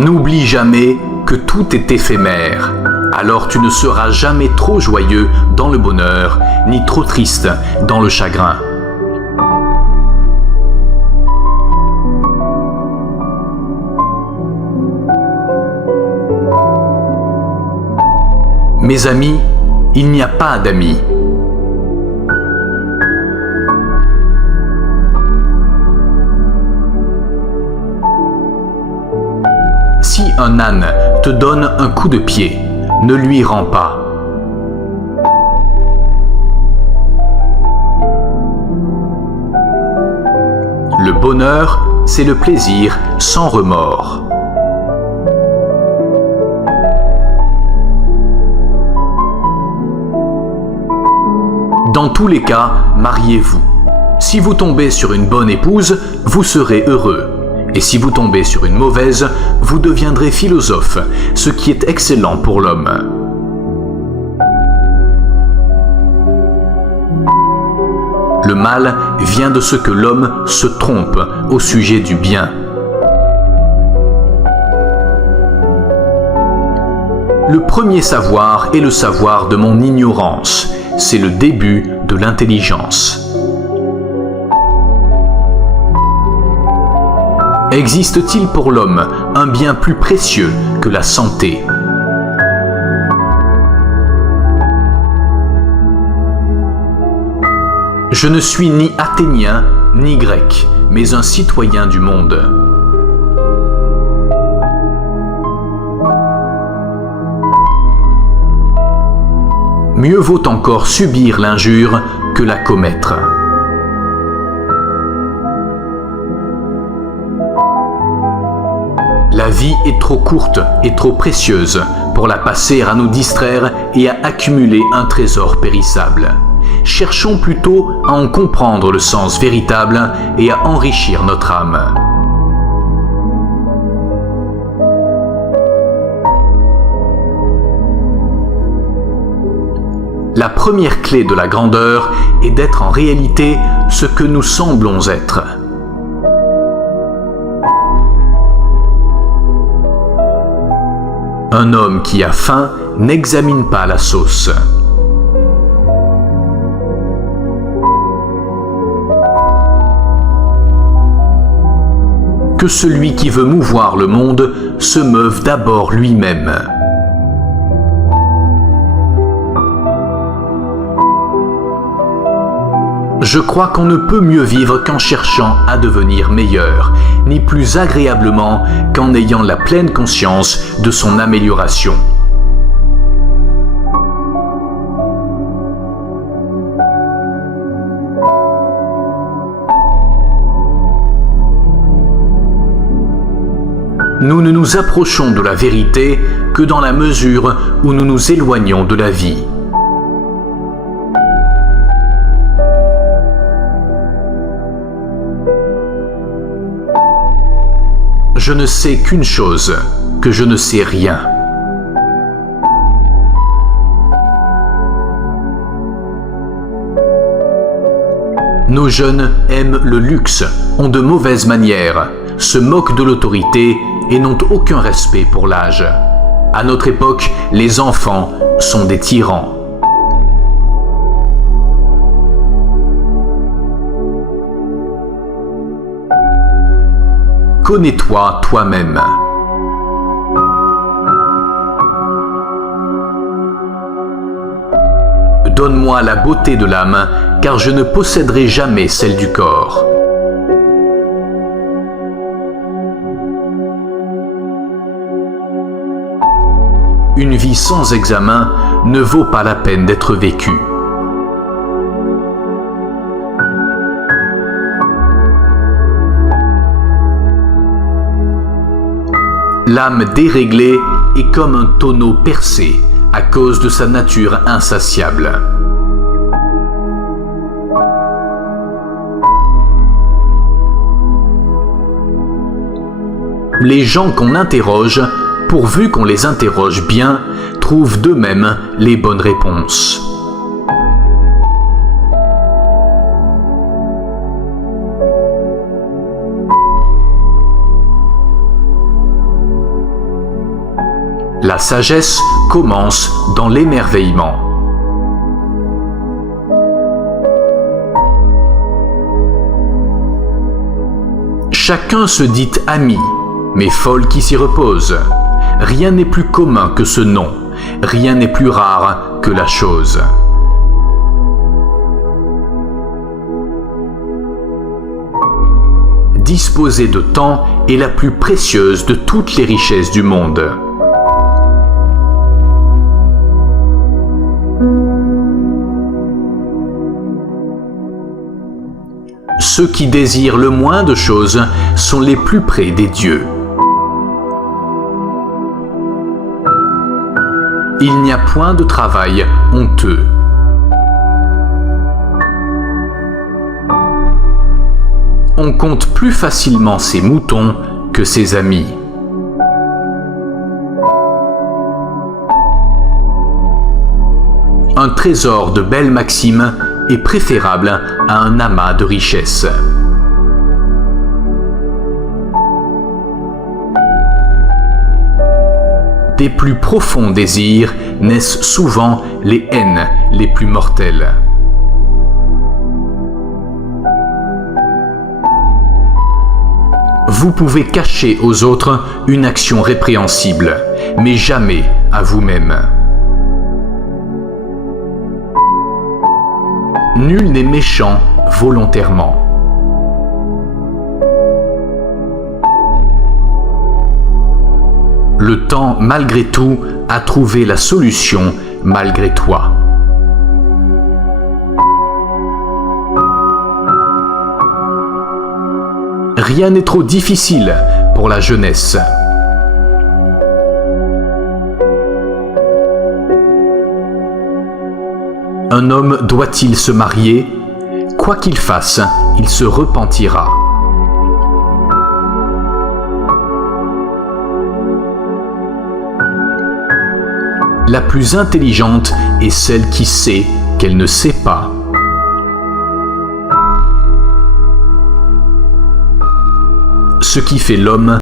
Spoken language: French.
N'oublie jamais que tout est éphémère. Alors tu ne seras jamais trop joyeux dans le bonheur, ni trop triste dans le chagrin. Mes amis, il n'y a pas d'amis. Si un âne te donne un coup de pied, ne lui rends pas. Le bonheur, c'est le plaisir sans remords. Dans tous les cas, mariez-vous. Si vous tombez sur une bonne épouse, vous serez heureux. Et si vous tombez sur une mauvaise, vous deviendrez philosophe, ce qui est excellent pour l'homme. Le mal vient de ce que l'homme se trompe au sujet du bien. Le premier savoir est le savoir de mon ignorance. C'est le début de l'intelligence. Existe-t-il pour l'homme un bien plus précieux que la santé ? Je ne suis ni athénien ni grec, mais un citoyen du monde. Mieux vaut encore subir l'injure que la commettre. La vie est trop courte et trop précieuse pour la passer à nous distraire et à accumuler un trésor périssable. Cherchons plutôt à en comprendre le sens véritable et à enrichir notre âme. La première clé de la grandeur est d'être en réalité ce que nous semblons être. Un homme qui a faim n'examine pas la sauce. Que celui qui veut mouvoir le monde se meuve d'abord lui-même. Je crois qu'on ne peut mieux vivre qu'en cherchant à devenir meilleur, ni plus agréablement qu'en ayant la pleine conscience de son amélioration. Nous ne nous approchons de la vérité que dans la mesure où nous nous éloignons de la vie. Je ne sais qu'une chose, que je ne sais rien. Nos jeunes aiment le luxe, ont de mauvaises manières, se moquent de l'autorité et n'ont aucun respect pour l'âge. À notre époque, les enfants sont des tyrans. Connais-toi toi-même. Donne-moi la beauté de l'âme, car je ne posséderai jamais celle du corps. Une vie sans examen ne vaut pas la peine d'être vécue. L'âme déréglée est comme un tonneau percé à cause de sa nature insatiable. Les gens qu'on interroge, pourvu qu'on les interroge bien, trouvent d'eux-mêmes les bonnes réponses. La sagesse commence dans l'émerveillement. Chacun se dit ami, mais folle qui s'y repose. Rien n'est plus commun que ce nom, rien n'est plus rare que la chose. Disposer de temps est la plus précieuse de toutes les richesses du monde. Ceux qui désirent le moins de choses sont les plus près des dieux. Il n'y a point de travail honteux. On compte plus facilement ses moutons que ses amis. Un trésor de belles maximes est préférable à un amas de richesses. Des plus profonds désirs naissent souvent les haines les plus mortelles. Vous pouvez cacher aux autres une action répréhensible, mais jamais à vous-même. Nul n'est méchant volontairement. Le temps, malgré tout, a trouvé la solution malgré toi. Rien n'est trop difficile pour la jeunesse. Un homme doit-il se marier? Quoi qu'il fasse, il se repentira. La plus intelligente est celle qui sait qu'elle ne sait pas. Ce qui fait l'homme,